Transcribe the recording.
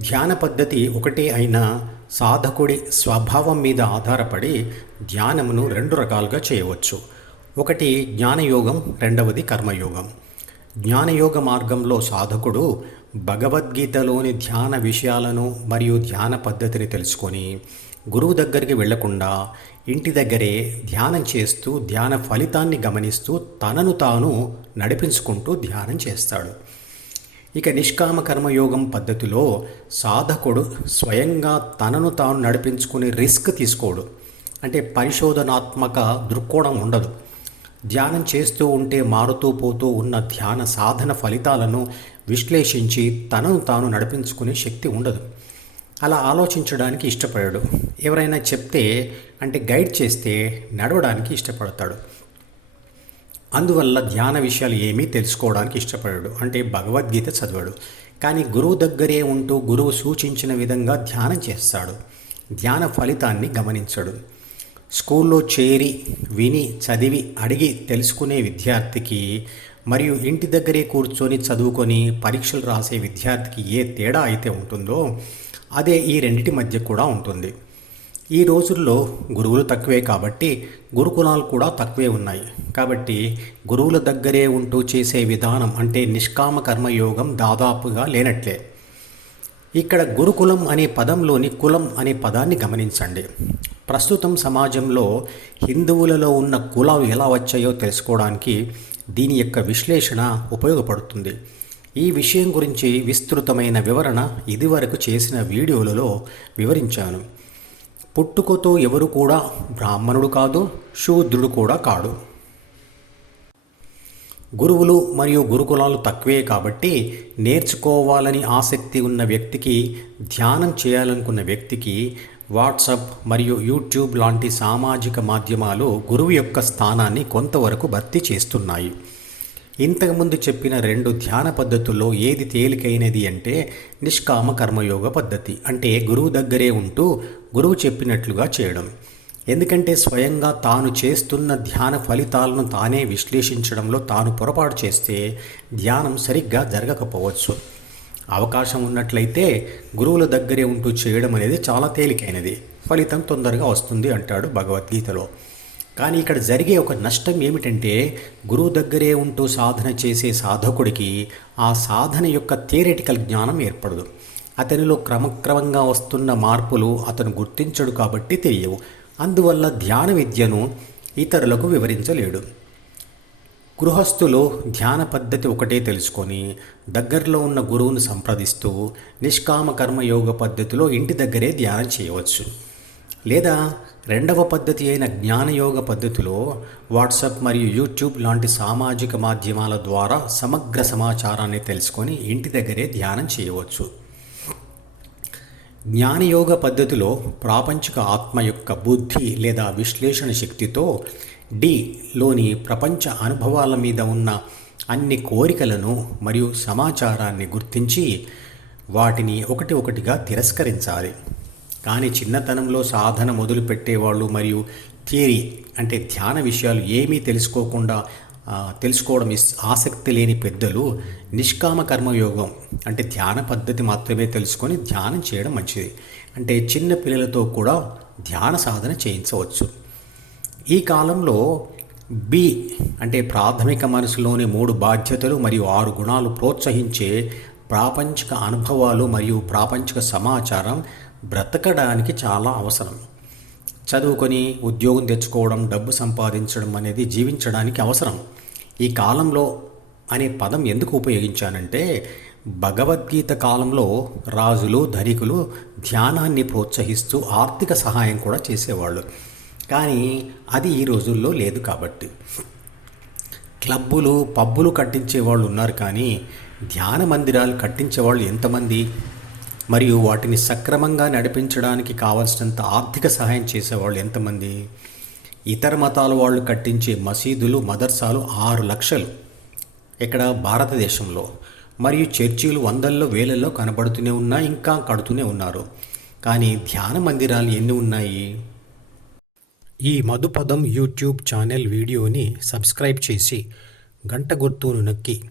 ధ్యాన పద్ధతి ఒకటే అయినా సాధకుడి స్వభావం మీద ఆధారపడి ధ్యానమును రెండు రకాలుగా చేయవచ్చు. ఒకటి జ్ఞానయోగం రెండవది కర్మయోగం. జ్ఞానయోగ మార్గంలో సాధకుడు భగవద్గీతలోని ధ్యాన విషయాలను మరియు ధ్యాన పద్ధతిని తెలుసుకొని గురువు దగ్గరికి వెళ్ళకుండా ఇంటి దగ్గరే ధ్యానం చేస్తూ ధ్యాన ఫలితాన్ని గమనిస్తూ తనను తాను నడిపించుకుంటూ ధ్యానం చేస్తాడు. ఇక నిష్కామ కర్మయోగం పద్ధతిలో సాధకుడు స్వయంగా తనను తాను నడిపించుకుని రిస్క్ తీసుకోడు. అంటే పరిశోధనాత్మక దృక్కోణం ఉండదు. ధ్యానం చేస్తూ ఉంటే మారుతూ పోతూ ఉన్న ధ్యాన సాధన ఫలితాలను విశ్లేషించి తనను తాను నడిపించుకునే శక్తి ఉండదు. అలా ఆలోచించడానికి ఇష్టపడాడు. ఎవరైనా చెప్తే అంటే గైడ్ చేస్తే నడవడానికి ఇష్టపడతాడు. అందువల్ల ధ్యాన విషయాలు ఏమీ తెలుసుకోవడానికి ఇష్టపడాడు. అంటే భగవద్గీత చదివాడు. కానీ గురువు దగ్గరే ఉంటూ గురువు సూచించిన విధంగా ధ్యానం చేస్తాడు. ధ్యాన ఫలితాన్ని గమనించడు. స్కూల్లో చేరి విని చదివి అడిగి తెలుసుకునే విద్యార్థికి మరియు ఇంటి దగ్గరే కూర్చొని చదువుకొని పరీక్షలు రాసే విద్యార్థికి ఏ తేడా అయితే ఉంటుందో అదే ఈ రెండిటి మధ్య కూడా ఉంటుంది. ఈ రోజుల్లో గురువులు తక్కువే కాబట్టి గురుకులాలు కూడా తక్కువే ఉన్నాయి. కాబట్టి గురువుల దగ్గరే ఉంటూ చేసే విధానం అంటే నిష్కామ కర్మయోగం దాదాపుగా లేనట్లే. ఇక్కడ గురుకులం అనే పదంలోని కులం అనే పదాన్ని గమనించండి. ప్రస్తుతం సమాజంలో హిందువులలో ఉన్న కులాలు ఎలా వచ్చాయో తెలుసుకోవడానికి దీని యొక్క విశ్లేషణ ఉపయోగపడుతుంది. ఈ విషయం గురించి విస్తృతమైన వివరణ ఇదివరకు చేసిన వీడియోలలో వివరించాను. పుట్టుకతో ఎవరు కూడా బ్రాహ్మణుడు కాదు శూద్రుడు కూడా కాడు. గురువులు మరియు గురుకులాలు తక్కువే కాబట్టి నేర్చుకోవాలని ఆసక్తి ఉన్న వ్యక్తికి ధ్యానం చేయాలనుకున్న వ్యక్తికి వాట్సప్ మరియు యూట్యూబ్ లాంటి సామాజిక మాధ్యమాలు గురువు యొక్క స్థానాన్ని కొంతవరకు భర్తీ చేస్తున్నాయి. ఇంతకుముందు చెప్పిన రెండు ధ్యాన పద్ధతుల్లో ఏది తేలికైనది అంటే నిష్కామ కర్మయోగ పద్ధతి. అంటే గురువు దగ్గరే ఉంటూ గురువు చెప్పినట్లుగా చేయడం. ఎందుకంటే స్వయంగా తాను చేస్తున్న ధ్యాన ఫలితాలను తానే విశ్లేషించడంలో తాను పొరపాటు చేస్తే ధ్యానం సరిగ్గా జరగకపోవచ్చు. అవకాశం ఉన్నట్లయితే గురువుల దగ్గరే ఉంటూ చేయడం అనేది చాలా తేలికైనది. ఫలితం తొందరగా వస్తుంది అంటాడు భగవద్గీతలో. కానీ ఇక్కడ జరిగే ఒక నష్టం ఏమిటంటే గురువు దగ్గరే ఉంటూ సాధన చేసే సాధకుడికి ఆ సాధన యొక్క థియరిటికల్ జ్ఞానం ఏర్పడదు. అతనిలో క్రమక్రమంగా వస్తున్న మార్పులు అతను గుర్తించడు కాబట్టి తెలియవు. అందువల్ల ధ్యాన విద్యను ఇతరులకు వివరించలేడు. గృహస్థులు ధ్యాన పద్ధతి ఒకటే తెలుసుకొని దగ్గరలో ఉన్న గురువును సంప్రదిస్తూ నిష్కామ కర్మయోగ పద్ధతిలో ఇంటి దగ్గరే ధ్యానం చేయవచ్చు. లేదా రెండవ పద్ధతి అయిన జ్ఞానయోగ పద్ధతిలో వాట్సాప్ మరియు యూట్యూబ్ లాంటి సామాజిక మాధ్యమాల ద్వారా సమగ్ర సమాచారాన్ని తెలుసుకొని ఇంటి దగ్గరే ధ్యానం చేయవచ్చు. జ్ఞానయోగ పద్ధతిలో ప్రాపంచిక ఆత్మ యొక్క బుద్ధి లేదా విశ్లేషణ శక్తితో డిలోని ప్రపంచ అనుభవాల మీద ఉన్న అన్ని కోరికలను మరియు సమాచారాన్ని గుర్తించి వాటిని ఒకటి ఒకటిగా తిరస్కరించాలి. కానీ చిన్నతనంలో సాధన మొదలుపెట్టేవాళ్ళు మరియు థియరీ అంటే ధ్యాన విషయాలు ఏమీ తెలుసుకోకుండా తెలుసుకోవడం ఆసక్తి లేని పెద్దలు నిష్కామ కర్మయోగం అంటే ధ్యాన పద్ధతి మాత్రమే తెలుసుకొని ధ్యానం చేయడం మంచిది. అంటే చిన్న పిల్లలతో కూడా ధ్యాన సాధన చేయించవచ్చు. ఈ కాలంలో బి అంటే ప్రాథమిక మనసులోని మూడు బాధ్యతలు మరియు ఆరు గుణాలు ప్రోత్సహించే ప్రాపంచిక అనుభవాలు మరియు ప్రాపంచిక సమాచారం బ్రతకడానికి చాలా అవసరం. చదువుకొని ఉద్యోగం తెచ్చుకోవడం డబ్బు సంపాదించడం అనేది జీవించడానికి అవసరం. ఈ కాలంలో అనే పదం ఎందుకు ఉపయోగించానంటే భగవద్గీత కాలంలో రాజులు ధనికులు ధ్యానాన్ని ప్రోత్సహిస్తూ ఆర్థిక సహాయం కూడా చేసేవాళ్ళు. కానీ అది ఈ రోజుల్లో లేదు కాబట్టి. క్లబ్బులు పబ్బులు కట్టించే వాళ్ళు ఉన్నారు కానీ ధ్యాన మందిరాలు కట్టించేవాళ్ళు ఎంతమంది? మరియు వాటిని సక్రమంగా నడిపించడానికి కావలసినంత ఆర్థిక సహాయం చేసేవాళ్ళు ఎంతమంది? ఇతర మతాల వాళ్ళు కట్టించే మసీదులు మదర్సాలు ఆరు లక్షలు ఇక్కడ భారతదేశంలో. మరియు చర్చీలు వందల్లో వేలల్లో కనబడుతూనే ఉన్నాయి ఇంకా కడుతూనే ఉన్నారు. కానీ ధ్యాన మందిరాలు ఎన్ని ఉన్నాయి? ఈ మధుపదం యూట్యూబ్ ఛానల్ వీడియోని సబ్స్క్రైబ్ చేసి గంట గుర్తును నొక్కి